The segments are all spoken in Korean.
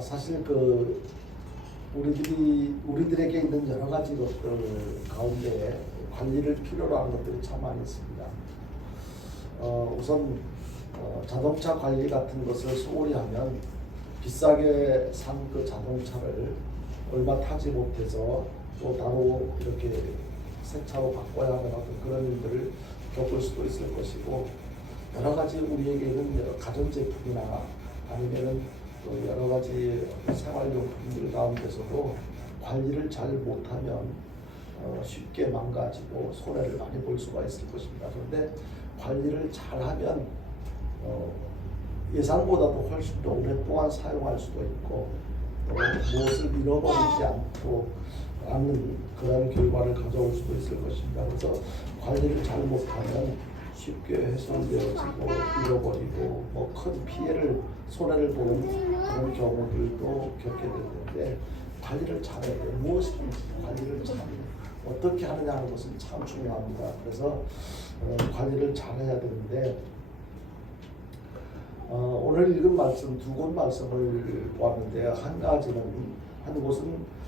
사실 우리들에게 있는 여러 가지 것들 가운데 관리를 필요로 하는 것들이 참 많이 있습니다. 우선 자동차 관리 같은 것을 소홀히 하면 비싸게 산 그 자동차를 얼마 타지 못해서 또 따로 이렇게 새 차로 바꿔야 하는 그런 일들을 겪을 수도 있을 것이고, 여러 가지 우리에게는 가전제품이나 아니면은 또 여러 가지 생활용품들 가운데서도 관리를 잘 못하면 쉽게 망가지고 손해를 많이 볼 수가 있을 것입니다. 그런데 관리를 잘하면 예상보다도 훨씬 더 오랫동안 사용할 수도 있고, 또 무엇을 잃어버리지 않는 그런 결과를 가져올 수도 있을 것입니다. 그래서 관리를 잘 못하면 쉽게 훼손되어지고 잃어버리고 큰 피해를 손해를 보는 그런 경우들도 겪게 되는데, 관리를 잘해야 돼요. 무엇이든지 관리를 잘 어떻게 하느냐 하는 것은 참 중요합니다. 그래서 관리를 잘해야 되는데, 오늘 읽은 말씀 두 곳 말씀을 보았는데요. 한 곳은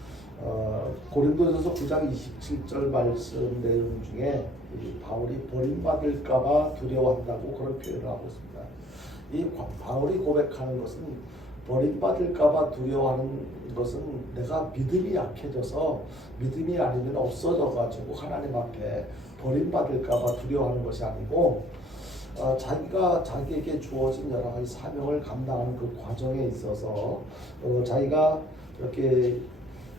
고린도전서 9장 27절 말씀 내용 중에 바울이 버림받을까봐 두려워한다고 그런 표현을 하고 있습니다. 이 바울이 고백하는 것은 버림받을까봐 두려워하는 것은 내가 믿음이 약해져서 믿음이 아니면 없어져가지고 하나님 앞에 버림받을까봐 두려워하는 것이 아니고, 자기가 자기에게 주어진 여러 가지 사명을 감당하는 그 과정에 있어서 자기가 이렇게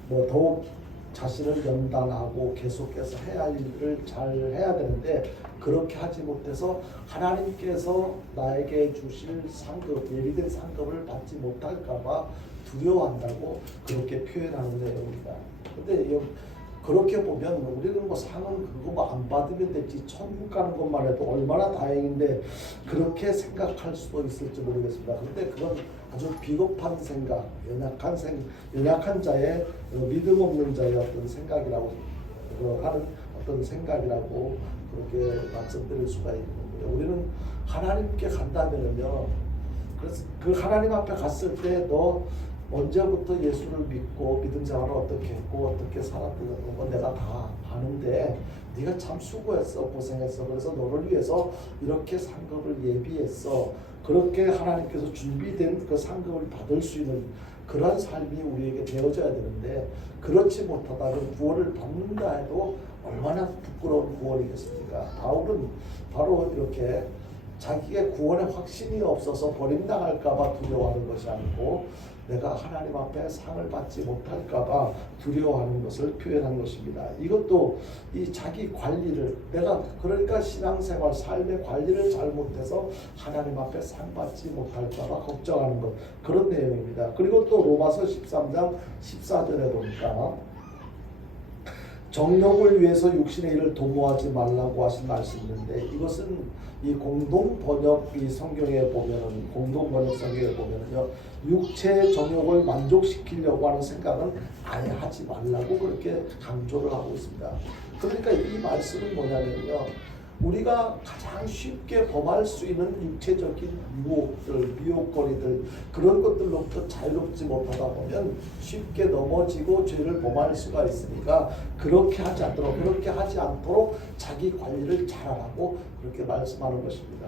더욱 자신을 연단하고 계속해서 해야 할 일을 잘 해야 되는데, 그렇게 하지 못해서 하나님께서 나에게 주실 상급, 예비된 상급을 받지 못할까봐 두려워한다고 그렇게 표현하는 내용입니다. 근데 그렇게 보면 우리는 상은 그거 안 받으면 됐지, 천국 가는 것만 해도 얼마나 다행인데 그렇게 생각할 수도 있을지 모르겠습니다. 그런데 그건 아주 비겁한 생각, 연약한 자의 믿음 없는 자의 어떤 생각이라고 하는 어떤 생각이라고 그렇게 말씀드릴 수가 있는 거예요. 우리는 하나님께 간다면요, 그래서 그 하나님 앞에 갔을 때 너 언제부터 예수를 믿고 믿음 생활을 어떻게 했고 어떻게 살았던 거 내가 다 아는데 네가 참 수고했어, 고생했어, 그래서 너를 위해서 이렇게 상급을 예비했어, 그렇게 하나님께서 준비된 그 상급을 받을 수 있는 그런 삶이 우리에게 되어져야 되는데, 그렇지 못하다면 구원을 받는다 해도 얼마나 부끄러운 구원이겠습니까? 바울은 바로 이렇게 자기의 구원의 확신이 없어서 버림당할까봐 두려워하는 것이 아니고, 내가 하나님 앞에 상을 받지 못할까봐 두려워하는 것을 표현한 것입니다. 이것도 이 자기 관리를, 내가 그러니까 신앙생활, 삶의 관리를 잘못해서 하나님 앞에 상 받지 못할까봐 걱정하는 것, 그런 내용입니다. 그리고 또 로마서 13장 14절에 보니까 정욕을 위해서 육신의 일을 도모하지 말라고 하신 말씀이 있는데, 이것은 이 공동 번역 이 성경에 보면은, 공동 번역 성경에 보면은요, 육체의 정욕을 만족시키려고 하는 생각은 아예 하지 말라고 그렇게 강조를 하고 있습니다. 그러니까 이 말씀은 뭐냐면요, 우리가 가장 쉽게 범할 수 있는 육체적인 유혹들, 미혹거리들, 그런 것들로부터 자유롭지 못하다 보면 쉽게 넘어지고 죄를 범할 수가 있으니까 그렇게 하지 않도록 자기 관리를 잘하라고 그렇게 말씀하는 것입니다.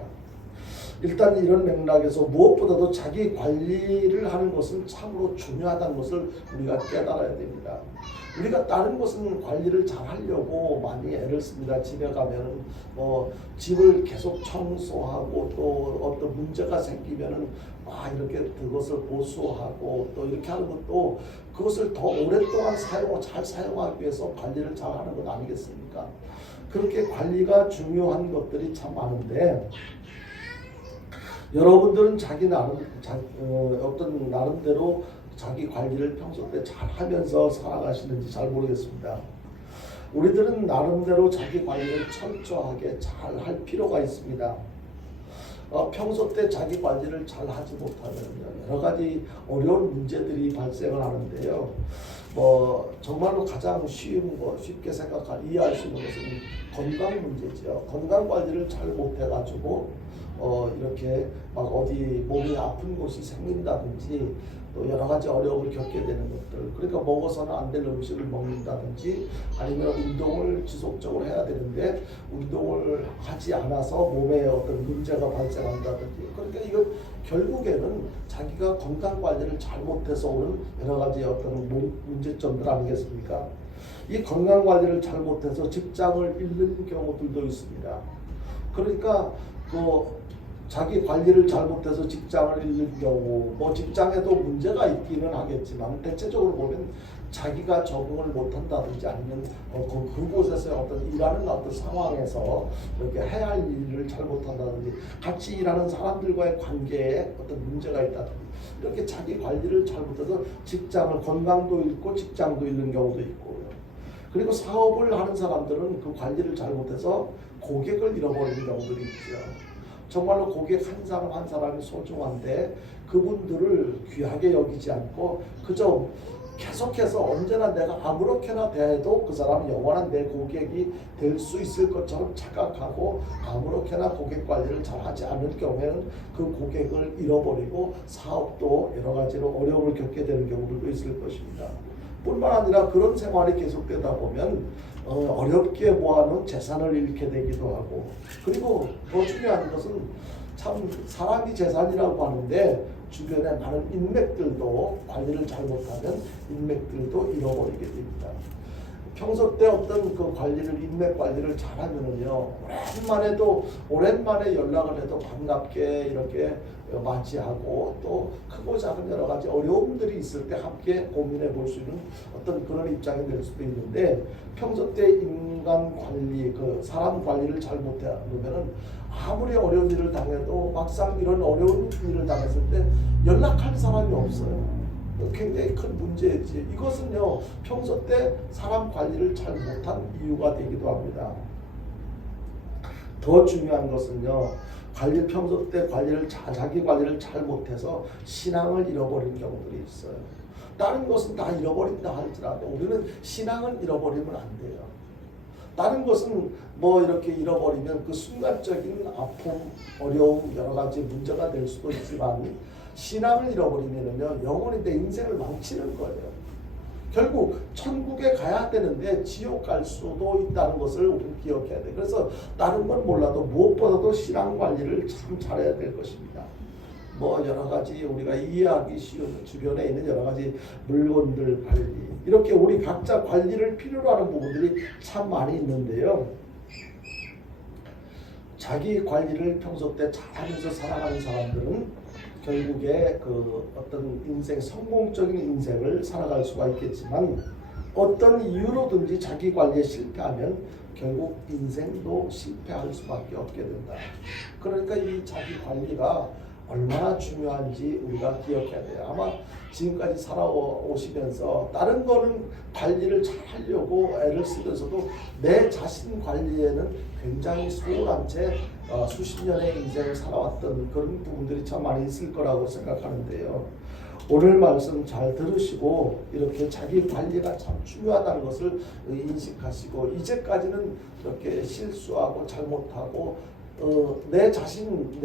일단 이런 맥락에서 무엇보다도 자기 관리를 하는 것은 참으로 중요하다는 것을 우리가 깨달아야 됩니다. 우리가 다른 것은 관리를 잘 하려고 많이 애를 씁니다. 집에 가면은 집을 계속 청소하고, 또 어떤 문제가 생기면은 이렇게 그것을 보수하고, 또 이렇게 하는 것도 그것을 더 오랫동안 잘 사용하기 위해서 관리를 잘 하는 것 아니겠습니까? 그렇게 관리가 중요한 것들이 참 많은데, 여러분들은 어떤 나름대로 자기 관리를 평소 때 잘 하면서 살아가시는지 잘 모르겠습니다. 우리들은 나름대로 자기 관리를 철저하게 잘 할 필요가 있습니다. 평소 때 자기 관리를 잘 하지 못하면 여러 가지 어려운 문제들이 발생을 하는데요. 정말로 가장 쉬운 거, 쉽게 이해할 수 있는 것은 건강 문제죠. 건강 관리를 잘 못해가지고 이렇게 막 어디 몸이 아픈 곳이 생긴다든지 또 여러 가지 어려움을 겪게 되는 것들. 그러니까 먹어서는 안 될 음식을 먹는다든지 아니면 운동을 지속적으로 해야 되는데 운동을 하지 않아서 몸에 어떤 문제가 발생한다든지. 그러니까 이거 결국에는 자기가 건강 관리를 잘못해서 오는 여러 가지 어떤 문제점들 아니겠습니까? 이 건강 관리를 잘못해서 직장을 잃는 경우들도 있습니다. 그러니까 자기 관리를 잘못해서 직장을 잃는 경우, 직장에도 문제가 있기는 하겠지만 대체적으로 보면 자기가 적응을 못한다든지 아니면 그곳에서 어떤 일하는 어떤 상황에서 이렇게 해야 할 일을 잘못한다든지 같이 일하는 사람들과의 관계에 어떤 문제가 있다든지 이렇게 자기 관리를 잘못해서 직장을 건강도 잃고 직장도 잃는 경우도 있고요. 그리고 사업을 하는 사람들은 그 관리를 잘못해서 고객을 잃어버리는 경우들이 있죠. 정말로 고객 한 사람 한 사람이 소중한데 그분들을 귀하게 여기지 않고 그저 계속해서 언제나 내가 아무렇게나 대해도 그 사람은 영원한 내 고객이 될 수 있을 것처럼 착각하고 아무렇게나 고객 관리를 잘하지 않을 경우에는 그 고객을 잃어버리고 사업도 여러 가지로 어려움을 겪게 되는 경우들도 있을 것입니다. 뿐만 아니라 그런 생활이 계속되다 보면 어렵게 모아놓은 재산을 잃게 되기도 하고, 그리고 더 중요한 것은 참 사람이 재산이라고 하는데 주변에 많은 인맥들도 관리를 잘못하면 인맥들도 잃어버리게 됩니다. 평소 때 어떤 그 관리를 인맥 관리를 잘하면은요 오랜만에 연락을 해도 반갑게 이렇게 맞이하고 또 크고 작은 여러 가지 어려움들이 있을 때 함께 고민해 볼 수 있는 어떤 그런 입장이 될 수도 있는데 평소 때 인간 관리 사람 관리를 잘못해 놓으면은 아무리 어려운 일을 당해도 막상 이런 어려운 일을 당했을 때 연락할 사람이 없어요. 굉장히 큰 문제지. 이것은요 평소 때 사람 관리를 잘 못한 이유가 되기도 합니다. 더 중요한 것은요 평소 때 자기 관리를 잘 못해서 신앙을 잃어버리는 경우들이 있어요. 다른 것은 다 잃어버린다 할지라도 우리는 신앙을 잃어버리면 안 돼요. 다른 것은 이렇게 잃어버리면 그 순간적인 아픔, 어려움, 여러 가지 문제가 될 수도 있지만 신앙을 잃어버리면요 영원히 내 인생을 망치는 거예요. 결국 천국에 가야 되는데 지옥 갈 수도 있다는 것을 우리는 기억해야 돼. 그래서 다른 건 몰라도 무엇보다도 신앙 관리를 참 잘해야 될 것입니다. 여러 가지 우리가 이해하기 쉬운 주변에 있는 여러 가지 물건들 관리, 이렇게 우리 각자 관리를 필요로 하는 부분들이 참 많이 있는데요. 자기 관리를 평소 때 잘하면서 살아가는 사람들은 결국에 어떤 성공적인 인생을 살아갈 수가 있겠지만 어떤 이유로든지 자기 관리에 실패하면 결국 인생도 실패할 수밖에 없게 된다. 그러니까 이 자기 관리가 얼마나 중요한지 우리가 기억해야 돼요. 아마 지금까지 살아오시면서 다른 거는 관리를 잘 하려고 애를 쓰면서도 내 자신 관리에는 굉장히 소홀한 채 수십 년의 인생을 살아왔던 그런 부분들이 참 많이 있을 거라고 생각하는데요. 오늘 말씀 잘 들으시고 이렇게 자기 관리가 참 중요하다는 것을 인식하시고 이제까지는 이렇게 실수하고 잘못하고 내 자신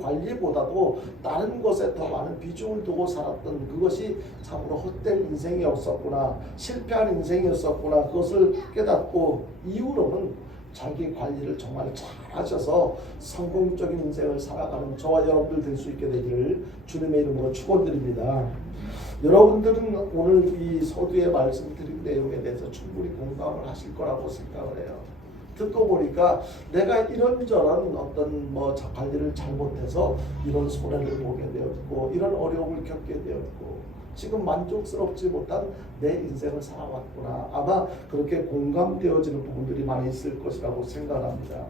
관리보다도 다른 것에 더 많은 비중을 두고 살았던 그것이 참으로 헛된 인생이었었구나, 실패한 인생이었었구나, 그것을 깨닫고 이후로는 자기 관리를 정말 잘 하셔서 성공적인 인생을 살아가는 저와 여러분들 될 수 있게 되기를 주님의 이름으로 축원드립니다. 여러분들은 오늘 이 서두에 말씀드린 내용에 대해서 충분히 공감을 하실 거라고 생각을 해요. 듣고 보니까 내가 이런저런 어떤 관리를 잘못해서 이런 손해를 보게 되었고 이런 어려움을 겪게 되었고 지금 만족스럽지 못한 내 인생을 살아왔구나. 아마 그렇게 공감되어지는 부분들이 많이 있을 것이라고 생각합니다.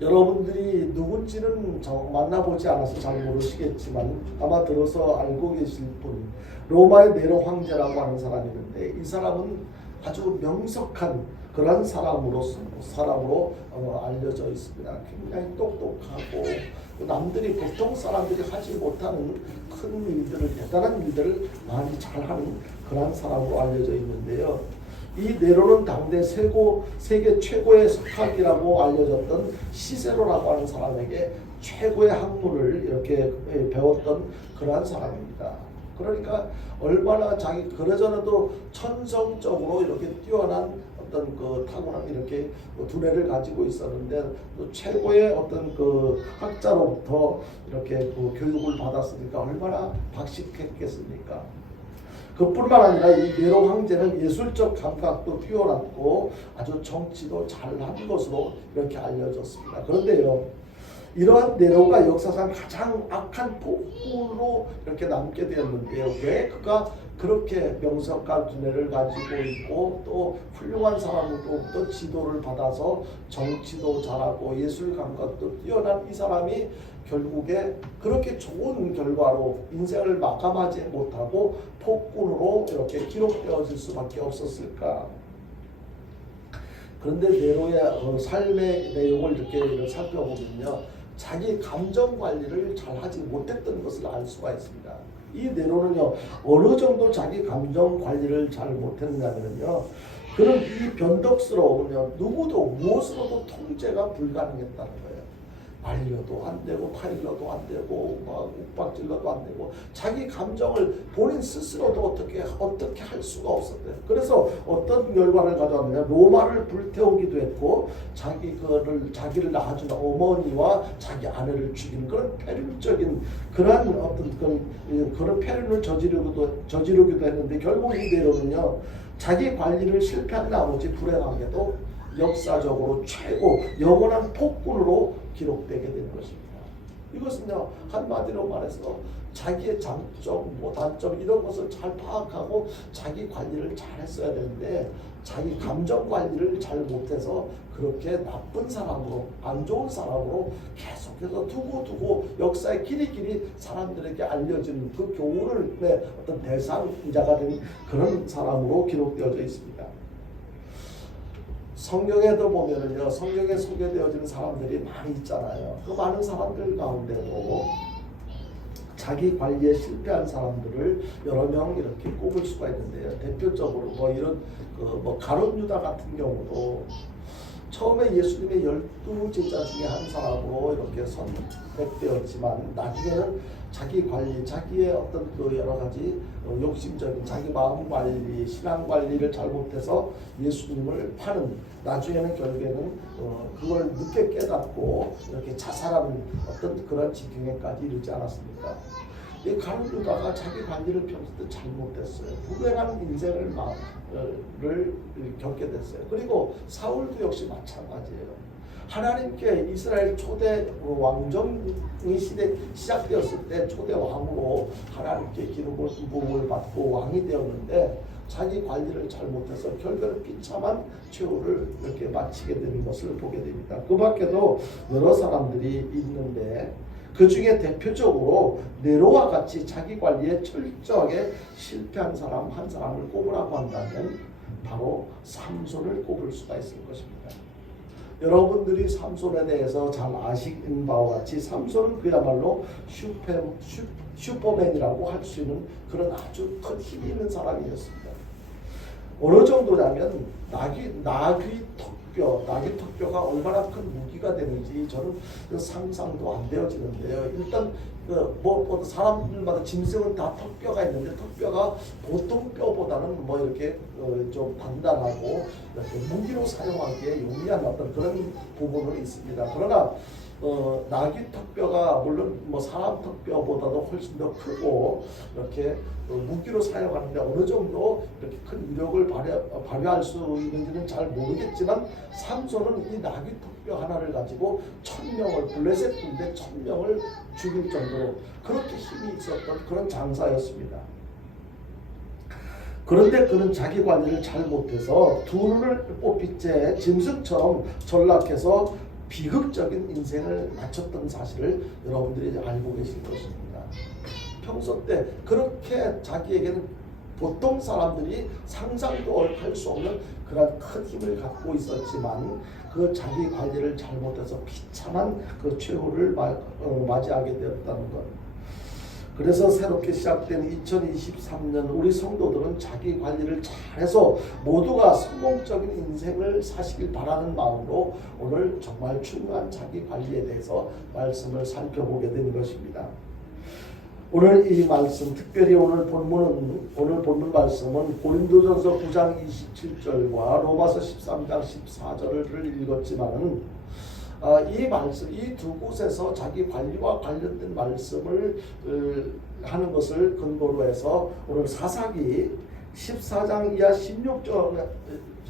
여러분들이 누군지는 만나보지 않아서 잘 모르시겠지만 아마 들어서 알고 계실 분, 로마의 네로 황제라고 하는 사람이 있는데 이 사람은 아주 명석한 그런 사람으로 알려져 있습니다. 굉장히 똑똑하고 남들이 보통 사람들이 하지 못하는 큰 일들을 대단한 일들을 많이 잘하는 그런 사람으로 알려져 있는데요. 이 네로는 당대 세계 최고의 석학이라고 알려졌던 시세로라고 하는 사람에게 최고의 학문을 이렇게 배웠던 그러한 사람입니다. 그러니까 얼마나 그러저나도 천성적으로 이렇게 뛰어난 어떤 그 타고난 이렇게 두뇌를 가지고 있었는데 또 최고의 어떤 그 학자로부터 이렇게 그 교육을 받았으니까 얼마나 박식했겠습니까? 그뿐만 아니라 이 네로 황제는 예술적 감각도 뛰어났고 아주 정치도 잘한 것으로 이렇게 알려졌습니다. 그런데요, 이러한 네로가 역사상 가장 악한 폭군으로 이렇게 남게 되었는데요. 왜 그가 그렇게 명석과 두뇌를 가지고 있고 또 훌륭한 사람으로부터 지도를 받아서 정치도 잘하고 예술 감각도 뛰어난 이 사람이 결국에 그렇게 좋은 결과로 인생을 마감하지 못하고 폭군으로 이렇게 기록되어질 수밖에 없었을까? 그런데 네로의 삶의 내용을 이렇게 살펴보면요, 자기 감정 관리를 잘 하지 못했던 것을 알 수가 있습니다. 이 네로는요, 어느 정도 자기 감정 관리를 잘 못했냐면요, 그런 이 변덕스러움은요, 누구도 무엇으로도 통제가 불가능했다는 거예요. 말려도 안 되고 타일러도 안 되고 막 욱박질러도 안 되고 자기 감정을 본인 스스로도 어떻게 할 수가 없었대요. 그래서 어떤 결과를 가져왔느냐, 로마를 불태우기도 했고 자기를 낳아준 어머니와 자기 아내를 죽이는 그런 패륜적인 그런 어떤 그런 패륜을 저지르기도 했는데 결국 이 네로는요, 자기 관리를 실패한 나머지 불행하게도 역사적으로 최고 영원한 폭군으로 기록되게 된 것입니다. 이것은요, 한마디로 말해서 자기의 장점, 단점 이런 것을 잘 파악하고 자기 관리를 잘 했어야 되는데 자기 감정 관리를 잘 못해서 그렇게 나쁜 사람으로, 안 좋은 사람으로 계속해서 두고 역사의 길이길이 사람들에게 알려지는 그 교훈을 어떤 대상자가 된 그런 사람으로 기록되어져 있습니다. 성경에도 보면은요, 성경에 소개되어지는 사람들이 많이 있잖아요. 그 많은 사람들 가운데도 자기 관리에 실패한 사람들을 여러 명 이렇게 꼽을 수가 있는데요. 대표적으로 이런 가룟 유다 같은 경우도 처음에 예수님의 12제자 중에 한 사람으로 이렇게 선택되었지만 나중에는 자기 관리, 자기의 어떤 여러 가지 욕심적인 자기 마음 관리, 신앙 관리를 잘못해서 예수님을 파는, 나중에는 결국에는 그걸 늦게 깨닫고 이렇게 자살하는 어떤 그런 지경에까지 이르지 않았습니까? 이 가룟 유다가 자기 관리를 평소 때 잘못했어요. 불행한 인생을 겪게 됐어요. 그리고 사울도 역시 마찬가지예요. 하나님께 이스라엘 초대 왕정이 시작되었을 때 초대 왕으로 하나님께 기름을 부음을 받고 왕이 되었는데 자기 관리를 잘못해서 결국은 비참한 최후를 이렇게 마치게 되는 것을 보게 됩니다. 그 밖에도 여러 사람들이 있는데 그 중에 대표적으로 네로와 같이 자기 관리에 철저하게 실패한 사람 한 사람을 꼽으라고 한다면 바로 삼손을 꼽을 수가 있을 것입니다. 여러분들이 삼손에 대해서 잘 아시는 바와 같이 삼손은 그야말로 슈퍼맨이라고 할 수 있는 그런 아주 큰 힘이 있는 사람이었습니다. 어느 정도냐면 나귀 턱뼈가 얼마나 큰 무기가 되는지 저는 상상도 안 되어지는데요. 일단 사람들마다 짐승은 다 턱뼈가 있는데 턱뼈가 보통 뼈보다는 이렇게 좀 단단하고 이렇게 무기로 사용하기에 용이한 어떤 그런 부분은 있습니다. 그러나 나귀 턱뼈가 물론 사람 턱뼈보다도 훨씬 더 크고 이렇게 무기로 사용하는데 어느 정도 이렇게 큰 위력을 발휘할 수 있는지는 잘 모르겠지만 삼손은 이 나귀 턱뼈 하나를 가지고 1000명을 블레셋 군대 1000명을 죽일 정도로 그렇게 힘이 있었던 그런 장사였습니다. 그런데 그는 자기 관리를 잘 못해서 두 눈을 뽑히째 짐승처럼 전락해서 비극적인 인생을 마쳤던 사실을 여러분들이 알고 계실 것입니다. 평소 때 그렇게 자기에게는 보통 사람들이 상상도 할 수 없는 그런 큰 힘을 갖고 있었지만 그 자기 관리를 잘못해서 비참한 그 최후를 맞이하게 되었다는 것. 그래서 새롭게 시작된 2023년 우리 성도들은 자기 관리를 잘해서 모두가 성공적인 인생을 사시길 바라는 마음으로 오늘 정말 중요한 자기 관리에 대해서 말씀을 살펴보게 된 것입니다. 오늘 이 말씀, 특별히 오늘 본문 말씀은 고린도전서 9장 27절과 로마서 13장 14절을 읽었지만은 이 말씀, 이 두 곳에서 자기 관리와 관련된 말씀을 하는 것을 근거로 해서 오늘 사사기 14장 이하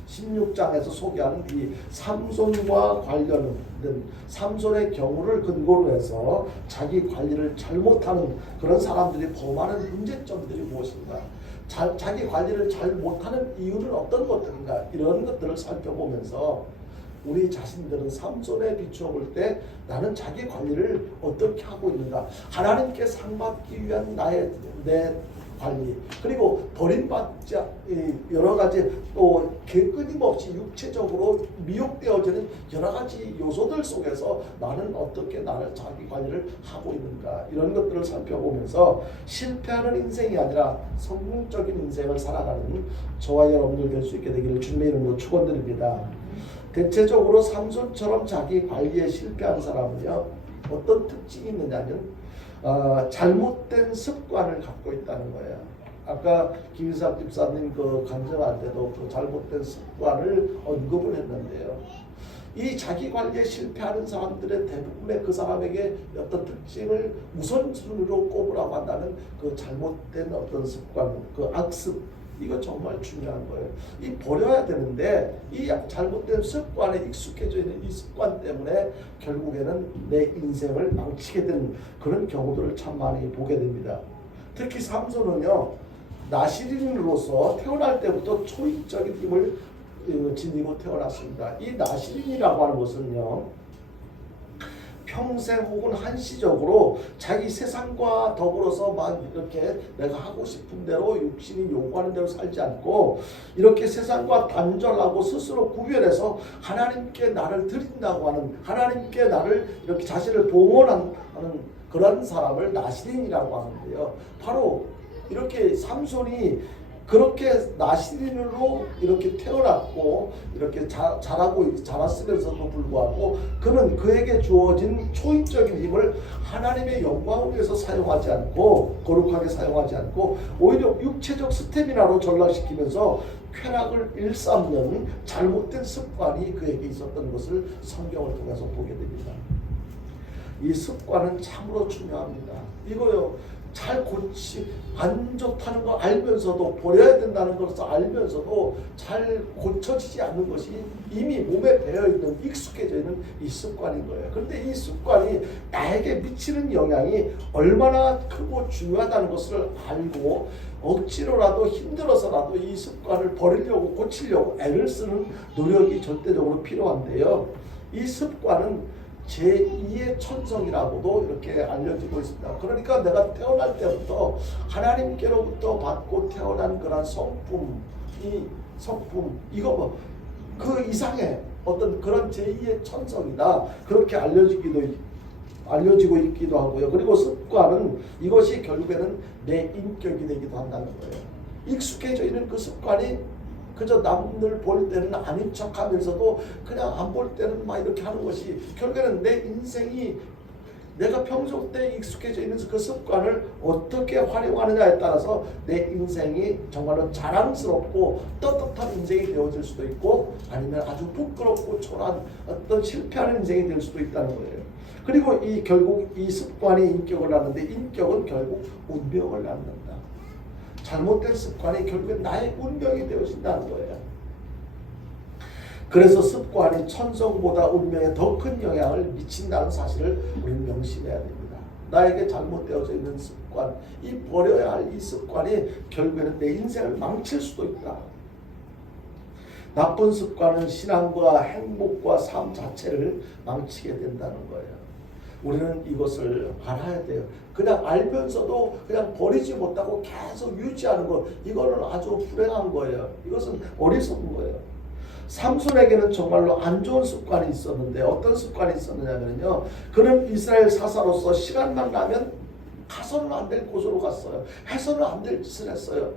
16장에서 소개하는 이 삼손과 관련된 삼손의 경우를 근거로 해서 자기 관리를 잘못하는 그런 사람들이 범하는 문제점들이 무엇인가, 자기 관리를 잘 못하는 이유는 어떤 것들인가, 이런 것들을 살펴보면서 우리 자신들은 삼손에 비추어 볼 때 나는 자기 관리를 어떻게 하고 있는가, 하나님께 상받기 위한 내 관리, 그리고 버림받지 여러 가지 또 끊임없이 육체적으로 미혹되어지는 여러 가지 요소들 속에서 나는 어떻게 나를 자기 관리를 하고 있는가, 이런 것들을 살펴보면서 실패하는 인생이 아니라 성공적인 인생을 살아가는 저와 여러분들 될 수 있게 되기를 주님의 이름으로 축원드립니다. 대체적으로 삼손처럼 자기 관리에 실패한 사람은요, 어떤 특징이 있느냐면 잘못된 습관을 갖고 있다는 거예요. 아까 김희삭 집사님 그 간증할 때도 그 잘못된 습관을 언급을 했는데요. 이 자기 관리에 실패하는 사람들의 대부분의 그 사람에게 어떤 특징을 우선순위로 꼽으라고 한다면 그 잘못된 어떤 습관, 그 악습, 이거 정말 중요한 거예요. 이 버려야 되는데 이 잘못된 습관에 익숙해져 있는 이 습관 때문에 결국에는 내 인생을 망치게 되는 그런 경우들을 참 많이 보게 됩니다. 특히 삼손은요, 나시린으로서 태어날 때부터 초인적인 힘을 지니고 태어났습니다. 이 나시린이라고 하는 것은요, 평생 혹은 한시적으로 자기 세상과 더불어서 막 이렇게 내가 하고 싶은 대로 육신이 요구하는 대로 살지 않고 이렇게 세상과 단절하고 스스로 구별해서 하나님께 나를 드린다고 하는, 하나님께 나를 이렇게 자신을 봉헌하는 그런 사람을 나시린이라고 하는데요. 바로 이렇게 삼손이 그렇게 나시린으로 이렇게 태어났고 이렇게 자랐으면서도 불구하고 그는 그에게 주어진 초인적인 힘을 하나님의 영광을 위해서 사용하지 않고, 거룩하게 사용하지 않고 오히려 육체적 스태미나로 전락시키면서 쾌락을 일삼는 잘못된 습관이 그에게 있었던 것을 성경을 통해서 보게 됩니다. 이 습관은 참으로 중요합니다. 이거요, 안 좋다는 거 알면서도, 버려야 된다는 것을 알면서도 잘 고쳐지지 않는 것이 이미 몸에 배어있는, 익숙해져 있는 이 습관인 거예요. 그런데 이 습관이 나에게 미치는 영향이 얼마나 크고 중요하다는 것을 알고 억지로라도 힘들어서라도 이 습관을 버리려고, 고치려고 애를 쓰는 노력이 절대적으로 필요한데요. 이 습관은 제2의 천성이라고도 이렇게 알려지고 있습니다. 그러니까 내가 태어날 때부터 하나님께로부터 받고 태어난 그런 성품, 이 성품, 이거 그 이상의 어떤 그런 제2의 천성이다, 그렇게 알려지고 있기도 하고요. 그리고 습관은 이것이 결국에는 내 인격이 되기도 한다는 거예요. 익숙해져 있는 그 습관이 그저 남들 볼 때는 아닌 척하면서도 그냥 안 볼 때는 막 이렇게 하는 것이 결국에는 내 인생이, 내가 평소 때 익숙해져 있는 그 습관을 어떻게 활용하느냐에 따라서 내 인생이 정말로 자랑스럽고 떳떳한 인생이 되어질 수도 있고 아니면 아주 부끄럽고 초라한 어떤 실패하는 인생이 될 수도 있다는 거예요. 그리고 결국 이 습관이 인격을 낳는데 인격은 결국 운명을 낳는다. 잘못된 습관이 결국엔 나의 운명이 되어진다는 거예요. 그래서 습관이 천성보다 운명에 더 큰 영향을 미친다는 사실을 우리는 명심해야 됩니다. 나에게 잘못되어져 있는 습관, 이 버려야 할 이 습관이 결국에는 내 인생을 망칠 수도 있다. 나쁜 습관은 신앙과 행복과 삶 자체를 망치게 된다는 거예요. 우리는 이것을 알아야 돼요. 그냥 알면서도 그냥 버리지 못하고 계속 유지하는 것, 이거는 아주 불행한 거예요. 이것은 어리석은 거예요. 삼손에게는 정말로 안 좋은 습관이 있었는데 어떤 습관이 있었느냐면요, 그는 이스라엘 사사로서 시간만 나면 가서는 안 될 곳으로 갔어요. 해서는 안 될 짓을 했어요.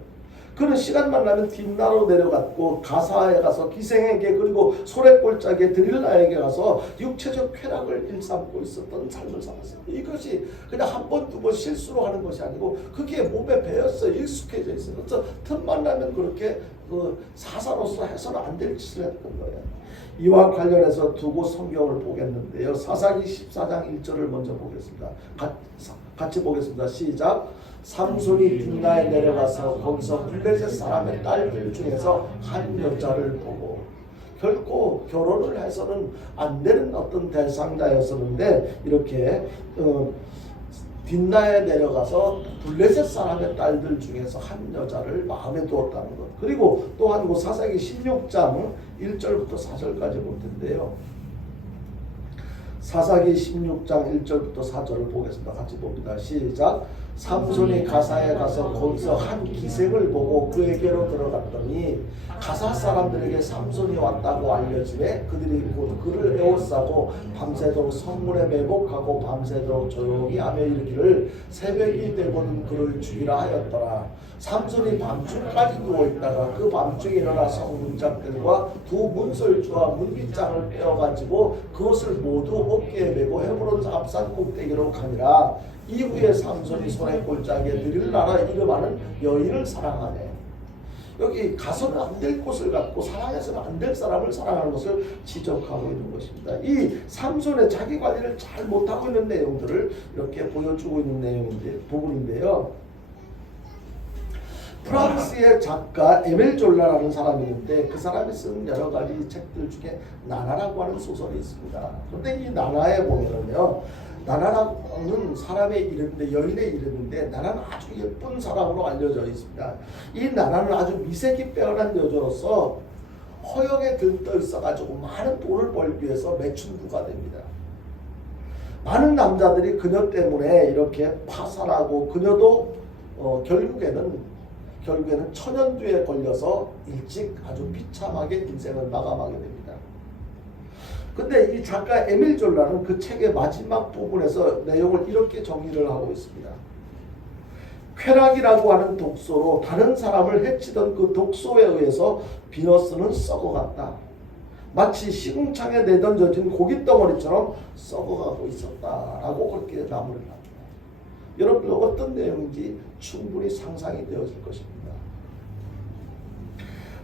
그는 시간만 나면 딥나로 내려갔고 가사에 가서 기생에게 그리고 소래골짜기에 드릴라에게 가서 육체적 쾌락을 일삼고 있었던 삶을 살았어요. 이것이 그냥 한 번, 두 번 실수로 하는 것이 아니고 그게 몸에 배었어요. 익숙해져 있어요. 그래서 틈만 나면 그렇게 사사로서 해서는 안 될 짓을 했던 거예요. 이와 관련해서 두 곳 성경을 보겠는데요. 사사기 14장 1절을 먼저 보겠습니다. 같이 보겠습니다. 시작. 삼손이 딥나에 내려가서 거기서 블레셋 사람의 딸들 중에서 한 여자를 보고, 결코 결혼을 해서는 안 되는 어떤 대상자였었는데 이렇게 딥나에 내려가서 블레셋 사람의 딸들 중에서 한 여자를 마음에 두었다는 것. 그리고 또한 사사기 16장 1절부터 4절까지 볼 텐데요. 사사기 16장 1절부터 4절을 보겠습니다. 같이 봅니다. 시작. 삼손이 가사에 가서 거기서 한 기생을 보고 그에게로 들어갔더니 가사 사람들에게 삼손이 왔다고 알려지매 그들이 곧 그를 에워싸고 밤새도록 성문에 매복하고 밤새도록 조용히 하며 이르기를 새벽이 되고는 그를 죽이라 하였더라. 삼손이 밤중까지 누워있다가 그 밤중에 일어나 성문장들과 두 문설주와 문빗장을 빼어가지고 그것을 모두 어깨에 메고 헤브론 앞산 꼭대기로 가니라. 이후에 삼손이 소래골짜기에 드릴라라 이름하는 여인을 사랑하네. 여기 가서는 안 될 곳을 갖고 사랑해서는 안 될 사람을 사랑하는 것을 지적하고 있는 것입니다. 이 삼손의 자기 관리를 잘 못하고 있는 내용들을 이렇게 보여주고 있는 부분인데요. 프랑스의 작가 에밀 졸라라는 사람이 있는데 그 사람이 쓴 여러 가지 책들 중에 나나라고 하는 소설이 있습니다. 그런데 이 나나에 보면은요, 나나라는 사람의 이름인데, 여인의 이름인데 나나는 아주 예쁜 사람으로 알려져 있습니다. 이 나나는 아주 미색이 빼어난 여자로서 허영에 들떠 있어가지고 많은 돈을 벌기 위해서 매춘부가 됩니다. 많은 남자들이 그녀 때문에 이렇게 파산하고 그녀도 결국에는 천연두에 걸려서 일찍 아주 비참하게 인생을 마감하게 됩니다. 근데 이 작가 에밀 졸라는 그 책의 마지막 부분에서 내용을 이렇게 정리를 하고 있습니다. 쾌락이라고 하는 독소로 다른 사람을 해치던 그 독소에 의해서 비너스는 썩어갔다. 마치 시궁창에 내던져진 고깃덩어리처럼 썩어가고 있었다라고 그렇게 마무리를 합니다. 여러분 어떤 내용인지 충분히 상상이 되어질 것입니다.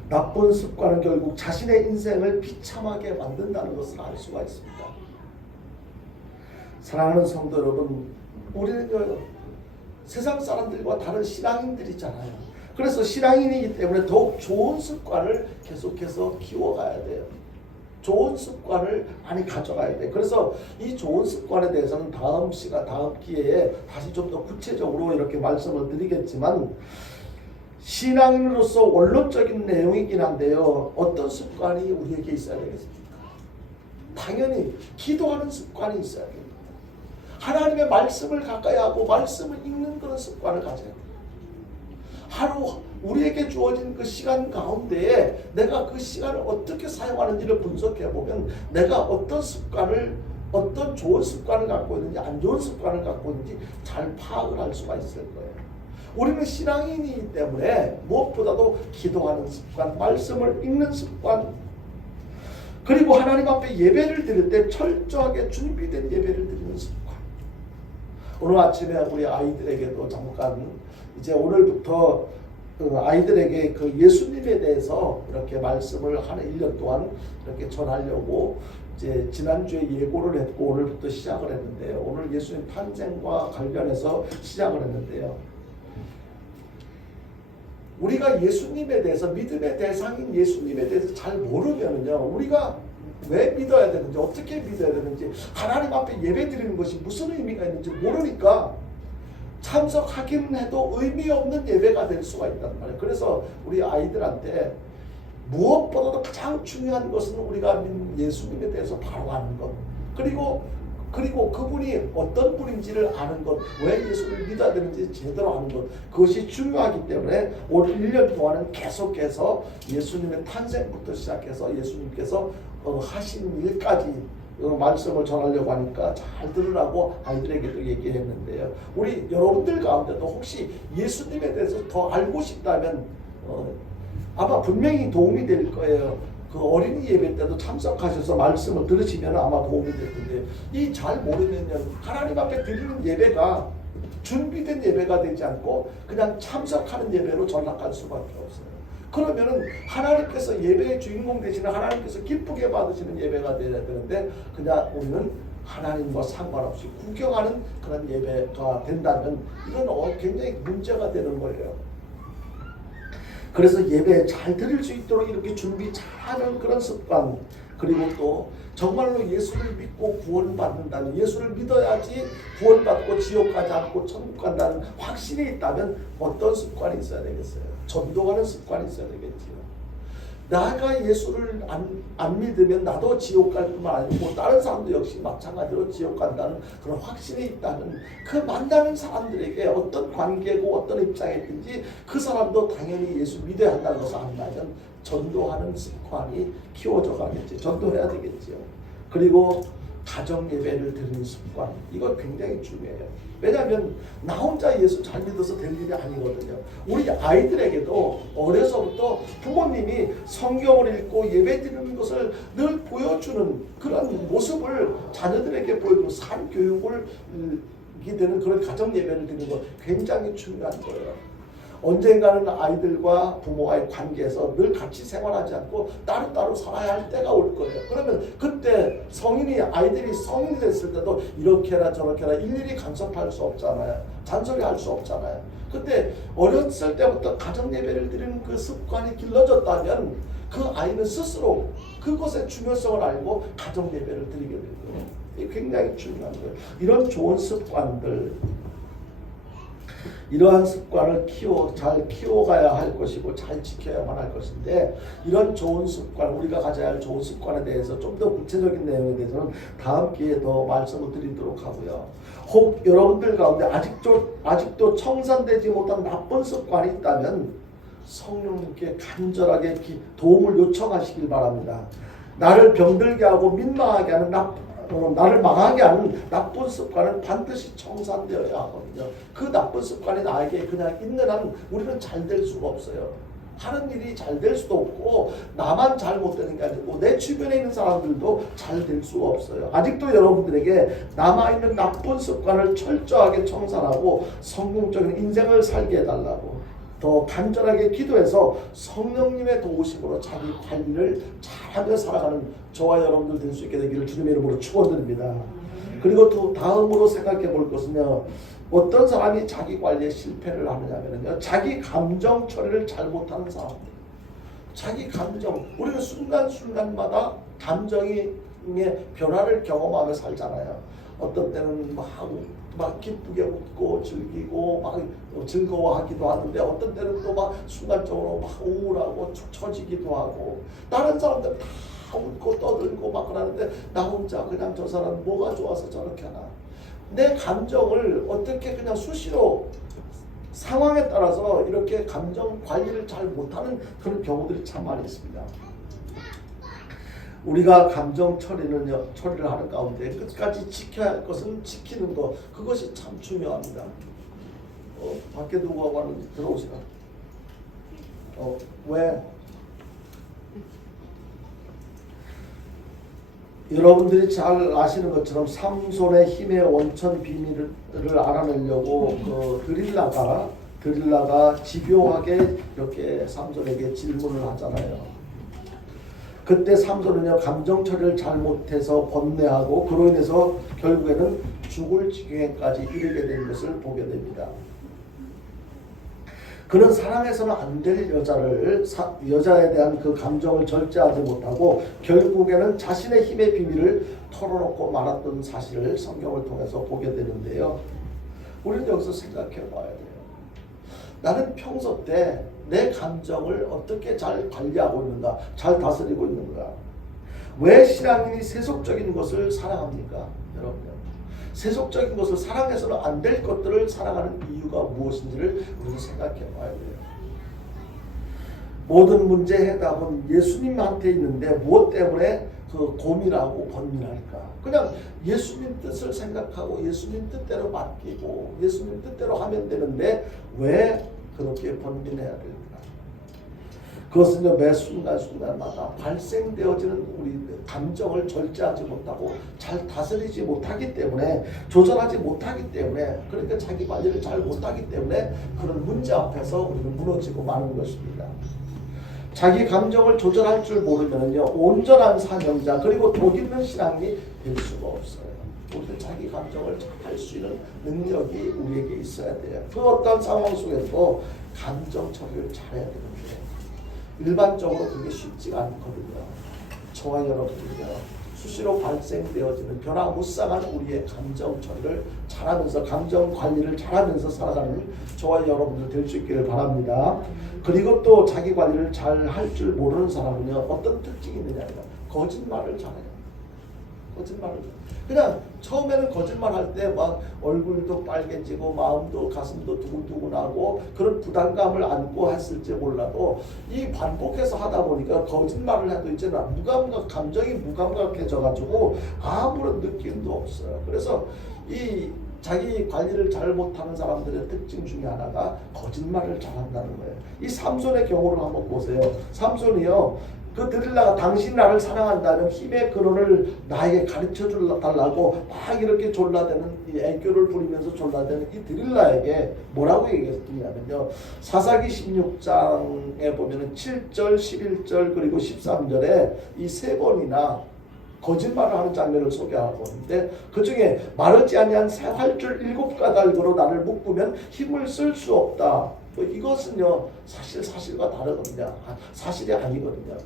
나쁜 습관은 결국 자신의 인생을 비참하게 만든다는 것을 알 수가 있습니다. 사랑하는 성도 여러분, 우리는 세상 사람들과 다른 신앙인들이잖아요. 그래서 신앙인이기 때문에 더욱 좋은 습관을 계속해서 키워가야 돼요. 좋은 습관을 많이 가져가야 돼. 그래서 이 좋은 습관에 대해서는 다음 기회에 다시 좀 더 구체적으로 이렇게 말씀을 드리겠지만, 신앙인으로서 원론적인 내용이긴 한데요. 어떤 습관이 우리에게 있어야 되겠습니까? 당연히 기도하는 습관이 있어야 됩니다. 하나님의 말씀을 가까이 하고 말씀을 읽는 그런 습관을 가져야 됩니다. 하루 우리에게 주어진 그 시간 가운데에 내가 그 시간을 어떻게 사용하는지를 분석해보면 내가 어떤 좋은 습관을 갖고 있는지 안 좋은 습관을 갖고 있는지 잘 파악을 할 수가 있을 거예요. 우리는 신앙인이기 때문에 무엇보다도 기도하는 습관, 말씀을 읽는 습관, 그리고 하나님 앞에 예배를 드릴 때 철저하게 준비된 예배를 드리는 습관. 오늘 아침에 우리 아이들에게도 잠깐 이제 오늘부터 아이들에게 그 예수님에 대해서 이렇게 말씀을 한 1년 동안 이렇게 전하려고 이제 지난주에 예고를 했고 오늘부터 시작을 했는데요. 오늘 예수님 탄생과 관련해서 시작을 했는데요. 우리가 예수님에 대해서 믿음의 대상인 예수님에 대해서 잘 모르면요, 우리가 왜 믿어야 되는지, 어떻게 믿어야 되는지, 하나님 앞에 예배 드리는 것이 무슨 의미가 있는지 모르니까 참석하기는 해도 의미 없는 예배가 될 수가 있단 말이에요. 그래서 우리 아이들한테 무엇보다도 가장 중요한 것은 우리가 믿는 예수님에 대해서 바로 아는 것, 그리고 그리고 그분이 어떤 분인지를 아는 것, 왜 예수를 믿어야 되는지 제대로 아는 것, 그것이 중요하기 때문에 올 1년 동안은 계속해서 예수님의 탄생부터 시작해서 예수님께서 하신 일까지 말씀을 전하려고 하니까 잘 들으라고 아이들에게도 얘기했는데요. 우리 여러분들 가운데도 혹시 예수님에 대해서 더 알고 싶다면 아마 분명히 도움이 될 거예요. 그 어린이 예배 때도 참석하셔서 말씀을 들으시면 아마 도움이 될 텐데, 이 잘 모르면요, 하나님 앞에 드리는 예배가 준비된 예배가 되지 않고 그냥 참석하는 예배로 전락할 수밖에 없어요. 그러면은 하나님께서 예배의 주인공 되시는 하나님께서 기쁘게 받으시는 예배가 되어야 되는데, 그냥 우리는 하나님과 상관없이 구경하는 그런 예배가 된다면 이건 굉장히 문제가 되는 거예요. 그래서 예배 잘 드릴 수 있도록 이렇게 준비 잘하는 그런 습관, 그리고 또 정말로 예수를 믿고 구원받는다는, 예수를 믿어야지 구원받고 지옥 가지 않고 천국 간다는 확신이 있다면 어떤 습관이 있어야 되겠어요? 전도하는 습관이 있어야 되겠지요. 나가 예수를 안 믿으면 나도 지옥 갈 뿐만 아니고 다른 사람도 역시 마찬가지로 지옥 간다는 그런 확신이 있다는, 그 만나는 사람들에게 어떤 관계고 어떤 입장에 있든지 그 사람도 당연히 예수 믿어야 한다는 것을 안다면 전도하는 습관이 키워져 가겠지. 전도해야 되겠지요. 그리고 가정 예배를 드리는 습관, 이거 굉장히 중요해요. 왜냐하면 나 혼자 예수 잘 믿어서 될 일이 아니거든요. 우리 아이들에게도 어려서부터 부모님이 성경을 읽고 예배 드리는 것을 늘 보여주는 그런 모습을 자녀들에게 보여주고 산 교육을 이게 되는 그런 가정 예배를 드리는 거 굉장히 중요한 거예요. 언젠가는 아이들과 부모와의 관계에서 늘 같이 생활하지 않고 따로따로 살아야 할 때가 올 거예요. 그러면 그때 아이들이 성인이 됐을 때도 이렇게 해라 저렇게 해라 일일이 간섭할 수 없잖아요. 잔소리할 수 없잖아요. 그때 어렸을 때부터 가정 예배를 드리는 그 습관이 길러졌다면 그 아이는 스스로 그것의 중요성을 알고 가정 예배를 드리게 될 거예요. 이게 굉장히 중요한 거예요. 이런 좋은 습관들, 이러한 습관을 잘 키워가야 할 것이고 잘 지켜야만 할 것인데, 이런 좋은 습관, 우리가 가져야 할 좋은 습관에 대해서 좀 더 구체적인 내용에 대해서는 다음 기회에 더 말씀을 드리도록 하고요. 혹 여러분들 가운데 아직도 청산되지 못한 나쁜 습관이 있다면 성령님께 간절하게 도움을 요청하시길 바랍니다. 나를 병들게 하고 민망하게 하는 나를 망하게 하는 나쁜 습관은 반드시 청산되어야 하거든요. 그 나쁜 습관이 나에게 그냥 있는 한 우리는 잘 될 수가 없어요. 하는 일이 잘 될 수도 없고 나만 잘못되는 게 아니고 내 주변에 있는 사람들도 잘 될 수가 없어요. 아직도 여러분들에게 남아있는 나쁜 습관을 철저하게 청산하고 성공적인 인생을 살게 해달라고 더 간절하게 기도해서 성령님의 도우심으로 자기 관리를 잘하며 살아가는 저와 여러분들 될 수 있게 되기를 주님의 이름으로 축원드립니다. 그리고 또 다음으로 생각해 볼 것은요, 어떤 사람이 자기 관리에 실패를 하느냐면요, 자기 감정 처리를 잘못하는 사람들. 자기 감정, 우리는 순간순간마다 감정의 변화를 경험하며 살잖아요. 어떤 때는 막 기쁘게 웃고 즐기고 막 즐거워하기도 하는데, 어떤 때는 또 막 순간적으로 막 우울하고 축 처지기도 하고, 다른 사람들 다 웃고 떠들고 막 그러는데 나 혼자 그냥 저 사람 뭐가 좋아서 저렇게 하나. 내 감정을 어떻게 그냥 수시로 상황에 따라서 이렇게 감정 관리를 잘 못하는 그런 경우들이 참 많이 있습니다. 우리가 감정 처리를 하는 가운데 끝까지 지켜야 할 것은 지키는 것, 그것이 참 중요합니다. 밖에 누구하고 하는지 들어오시라. 왜? 여러분들이 잘 아시는 것처럼 삼손의 힘의 원천 비밀을 알아내려고 드릴라가 집요하게 이렇게 삼손에게 질문을 하잖아요. 그때 삼손은요, 감정 처리를 잘못해서 번뇌하고 그로 인해서 결국에는 죽을 지경에까지 이르게 된 것을 보게 됩니다. 그는 사랑해서는 안 될 여자에 대한 그 감정을 절제하지 못하고 결국에는 자신의 힘의 비밀을 털어놓고 말았던 사실을 성경을 통해서 보게 되는데요. 우리는 여기서 생각해 봐야 돼요. 나는 평소 때 내 감정을 어떻게 잘 관리하고 있는가, 잘 다스리고 있는가. 왜 신앙인이 세속적인 것을 사랑합니까? 여러분요. 세속적인 것을 사랑해서는 안 될 것들을 사랑하는 이유가 무엇인지를 우리는 생각해 봐야 돼요. 모든 문제의 해답은 예수님한테 있는데 무엇 때문에 그 고민하고 번민할까? 그냥 예수님 뜻을 생각하고 예수님 뜻대로 맡기고 예수님 뜻대로 하면 되는데 왜 그렇게 번민해야 될까? 그것은요, 매 순간순간마다 발생되어지는 우리 감정을 절제하지 못하고 잘 다스리지 못하기 때문에, 조절하지 못하기 때문에, 그러니까 자기 관리를 잘 못하기 때문에 그런 문제 앞에서 우리는 무너지고 마는 것입니다. 자기 감정을 조절할 줄 모르면요, 온전한 사명자 그리고 복 있는 신앙이 될 수가 없어요. 우리는 자기 감정을 할 수 있는 능력이 우리에게 있어야 돼요. 그 어떤 상황 속에서도 감정 처리를 잘해야 되는데 일반적으로 그게 쉽지가 않거든요. 저와 여러분은요, 수시로 발생되어지는 변화무쌍한 우리의 감정 처리를 잘하면서 감정 관리를 잘하면서 살아가는 저와 여러분들 될 수 있기를 바랍니다. 그리고 또 자기 관리를 잘 할 줄 모르는 사람은요, 어떤 특징이 있느냐, 거짓말을 잘해요. 거짓말을 그냥 처음에는 거짓말 할 때 막 얼굴도 빨개지고 마음도 가슴도 두근두근하고 그런 부담감을 안고 했을지 몰라도 이 반복해서 하다 보니까 거짓말을 해도 이제는 감정이 무감각해져 가지고 아무런 느낌도 없어요. 그래서 이 자기 관리를 잘 못하는 사람들의 특징 중에 하나가 거짓말을 잘한다는 거예요. 이 삼손의 경우를 한번 보세요. 삼손이요, 그 드릴라가 당신 나를 사랑한다는 힘의 근원을 나에게 가르쳐 달라고 막 이렇게 졸라대는, 이 애교를 부리면서 졸라대는 이 드릴라에게 뭐라고 얘기했냐면요, 사사기 16장에 보면은 7절, 11절 그리고 13절에 이 세 번이나 거짓말을 하는 장면을 소개하고 있는데, 그 중에 마르지 아니한 새 활줄 7가닥으로 나를 묶으면 힘을 쓸 수 없다. 이것은요, 사실과 다르거든요. 사실이 아니거든요.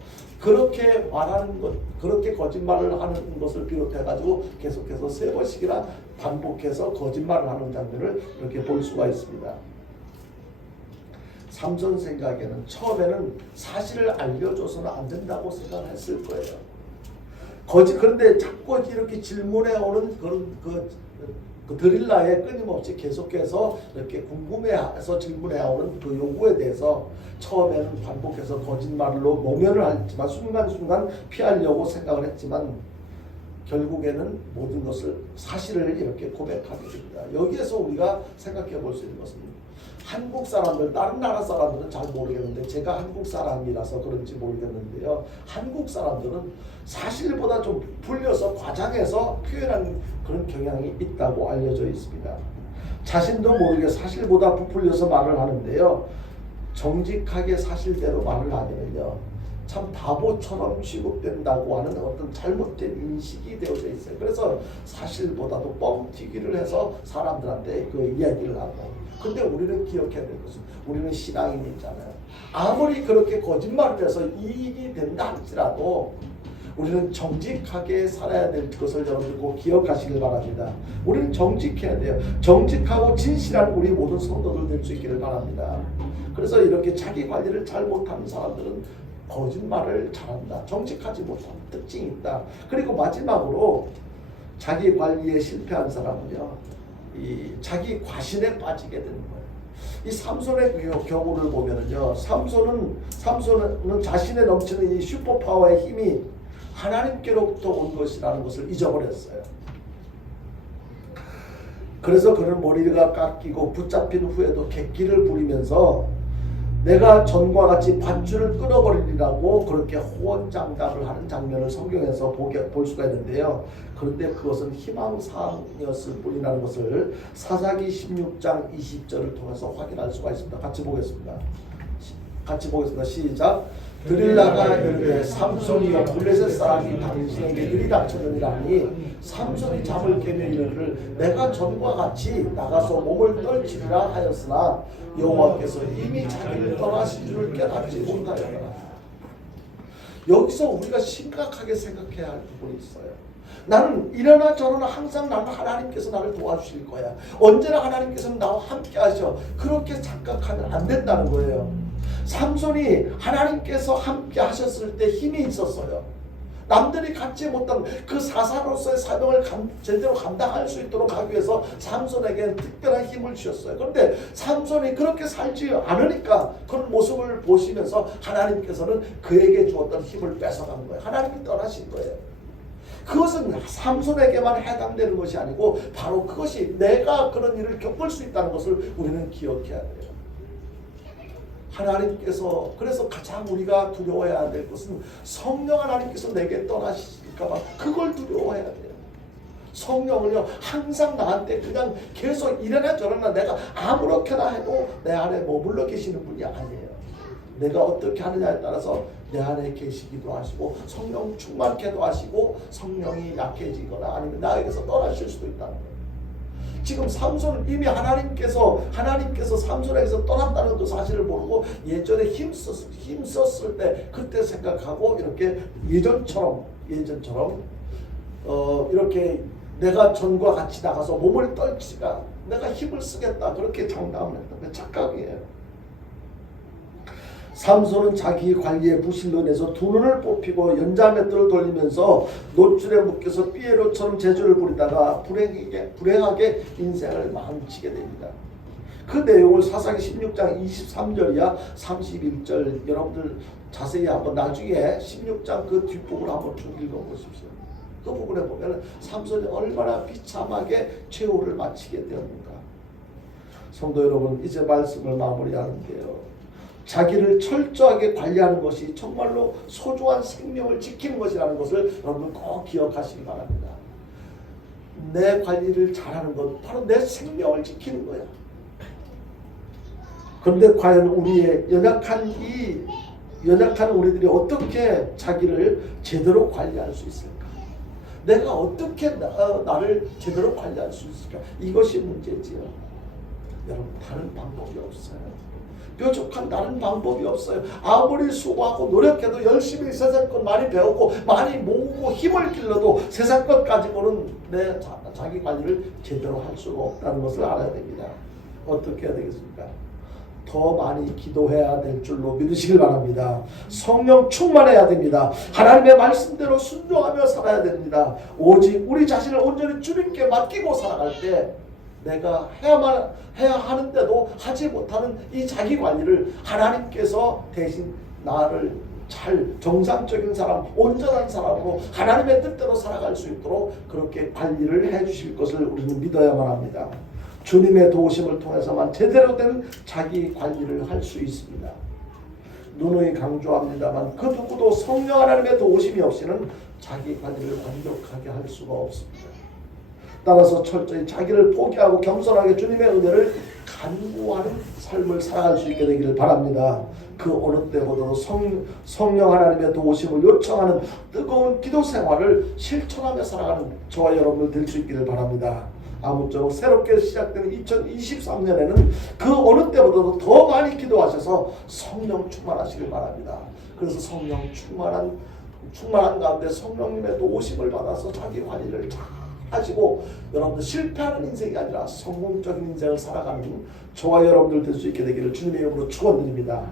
그렇게 말하는 것, 그렇게 거짓말을 하는 것을 비롯해가지고 계속해서 3번씩이나 반복해서 거짓말을 하는 장면을 이렇게 볼 수가 있습니다. 삼손 생각에는 처음에는 사실을 알려줘서는 안 된다고 생각을 했을 거예요. 그런데 자꾸 이렇게 질문해 오는 그 드릴라에 끊임없이 계속해서 이렇게 궁금해해서 질문해 오는 그 요구에 대해서 처음에는 반복해서 거짓말로 모면을 했지만 순간순간 피하려고 생각을 했지만 결국에는 모든 것을 사실을 이렇게 고백하게 됩니다. 여기에서 우리가 생각해 볼 수 있는 것은, 한국 사람들, 다른 나라 사람들은 잘 모르겠는데 제가 한국 사람이라서 그런지 모르겠는데요, 한국 사람들은 사실보다 좀 불려서 과장해서 표현하는 그런 경향이 있다고 알려져 있습니다. 자신도 모르게 사실보다 부풀려서 말을 하는데요, 정직하게 사실대로 말을 하면요 참 바보처럼 취급된다고 하는 어떤 잘못된 인식이 되어져 있어요. 그래서 사실보다도 뻥튀기를 해서 사람들한테 그 이야기를 하고, 근데 우리는 기억해야 될 것은 우리는 신앙인이잖아요. 아무리 그렇게 거짓말을 해서 이익이 된다 할지라도 우리는 정직하게 살아야 될 것을 여러분들 꼭 기억하시길 바랍니다. 우리는 정직해야 돼요. 정직하고 진실한 우리 모든 성도들 될 수 있기를 바랍니다. 그래서 이렇게 자기 관리를 잘 못하는 사람들은 거짓말을 잘한다, 정직하지 못하는 특징이 있다. 그리고 마지막으로 자기 관리에 실패한 사람은요, 이 자기 과신에 빠지게 되는 거예요. 이 삼손의 경우를 보면은요, 삼손은 자신의 넘치는 이 슈퍼파워의 힘이 하나님께로부터 온 것이라는 것을 잊어버렸어요. 그래서 그는 머리가 깎이고 붙잡힌 후에도 객기를 부리면서 내가 전과 같이 밧줄을 끊어버리리라고 그렇게 호언장담을 하는 장면을 성경에서 볼 수가 있는데요. 그런데 그것은 희망사항이었을 뿐이라는 것을 사사기 16장 20절을 통해서 확인할 수가 있습니다. 같이 보겠습니다. 시작. 드릴라가 이르되 삼손이여 블레셋 사람이 당신에게 일이 닥쳤느니라니, 삼손이 잠을 깨며 이르기를 내가 전과 같이 나가서 몸을 떨치리라 하였으나 여호와께서 이미 자기를 떠나신 줄을 깨닫지 못하였더라. 여기서 우리가 심각하게 생각해야 할 부분이 있어요. 나는 이러나 저러나 항상 나는 하나님께서 나를 도와주실 거야, 언제나 하나님께서는 나와 함께 하셔, 그렇게 착각하면 안 된다는 거예요. 삼손이 하나님께서 함께 하셨을 때 힘이 있었어요. 남들이 갖지 못한 그 사사로서의 사명을 제대로 감당할 수 있도록 하기 위해서 삼손에게 특별한 힘을 주셨어요. 그런데 삼손이 그렇게 살지 않으니까 그런 모습을 보시면서 하나님께서는 그에게 주었던 힘을 뺏어간 거예요. 하나님이 떠나신 거예요. 그것은 삼손에게만 해당되는 것이 아니고 바로 그것이 내가 그런 일을 겪을 수 있다는 것을 우리는 기억해야 돼요. 하나님께서 그래서 가장 우리가 두려워해야 될 것은 성령 하나님께서 내게 떠나실까 봐 그걸 두려워해야 돼요. 성령을요 항상 나한테 그냥 계속 이래나 저래나 내가 아무렇게나 해도 내 안에 머물러 계시는 분이 아니에요. 내가 어떻게 하느냐에 따라서 내 안에 계시기도 하시고 성령 충만케도 하시고 성령이 약해지거나 아니면 나에게서 떠나실 수도 있다는 거예요. 지금 삼손은 이미 하나님께서 삼손에게서 떠났다는 그 사실을 모르고 예전에 힘썼을 때 그때 생각하고 이렇게 예전처럼 이렇게 내가 전과 같이 나가서 몸을 떨치가 내가 힘을 쓰겠다 그렇게 장담을 했다. 그 착각이에요. 삼손은 자기 관리에 부실로 내서 두 눈을 뽑히고 연자맷돌을 돌리면서 노줄에 묶여서 삐에로처럼 재주를 부리다가 불행하게 인생을 망치게 됩니다. 그 내용을 사사기 16장 23절이야 31절 여러분들 자세히 한번 나중에 16장 그 뒷부분을 한번 쭉 읽어보십시오. 그 부분에 보면 삼손이 얼마나 비참하게 최후를 마치게 되었는가. 성도 여러분 이제 말씀을 마무리하는데요. 자기를 철저하게 관리하는 것이 정말로 소중한 생명을 지키는 것이라는 것을 여러분 꼭 기억하시기 바랍니다. 내 관리를 잘하는 것 바로 내 생명을 지키는 거야. 그런데 과연 우리의 연약한 우리들이 어떻게 자기를 제대로 관리할 수 있을까? 내가 어떻게 나를 제대로 관리할 수 있을까? 이것이 문제지요. 여러분 다른 방법이 없어요. 뾰족한 다른 방법이 없어요. 아무리 수고하고 노력해도 열심히 세상 것 많이 배우고 많이 모으고 힘을 길러도 세상 것 가지고는 내 자기 관리를 제대로 할 수가 없다는 것을 알아야 됩니다. 어떻게 해야 되겠습니까? 더 많이 기도해야 될 줄로 믿으시길 바랍니다. 성령 충만해야 됩니다. 하나님의 말씀대로 순종하며 살아야 됩니다. 오직 우리 자신을 온전히 주님께 맡기고 살아갈 때 내가 해야 하는데도 하지 못하는 이 자기 관리를 하나님께서 대신 나를 잘 정상적인 사람, 온전한 사람으로 하나님의 뜻대로 살아갈 수 있도록 그렇게 관리를 해주실 것을 우리는 믿어야만 합니다. 주님의 도우심을 통해서만 제대로 된 자기 관리를 할 수 있습니다. 누누이 강조합니다만 그 누구도 성령 하나님의 도우심이 없이는 자기 관리를 완벽하게 할 수가 없습니다. 따라서 철저히 자기를 포기하고 겸손하게 주님의 은혜를 간구하는 삶을 살아갈 수 있게 되기를 바랍니다. 그 어느 때보다도 성령 하나님의 도우심을 요청하는 뜨거운 기도 생활을 실천하며 살아가는 저와 여러분들 될 수 있기를 바랍니다. 아무쪼록 새롭게 시작되는 2023년에는 그 어느 때보다도 더 많이 기도하셔서 성령 충만하시길 바랍니다. 그래서 성령 충만한 가운데 성령님의 도우심을 받아서 자기 관리를 잘 하시고 여러분들 실패하는 인생이 아니라 성공적인 인생을 살아가는 저와 여러분들 될 수 있게 되기를 주님의 이름으로 축원드립니다.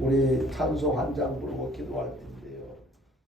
우리 찬송 한 장 부르고 기도할 때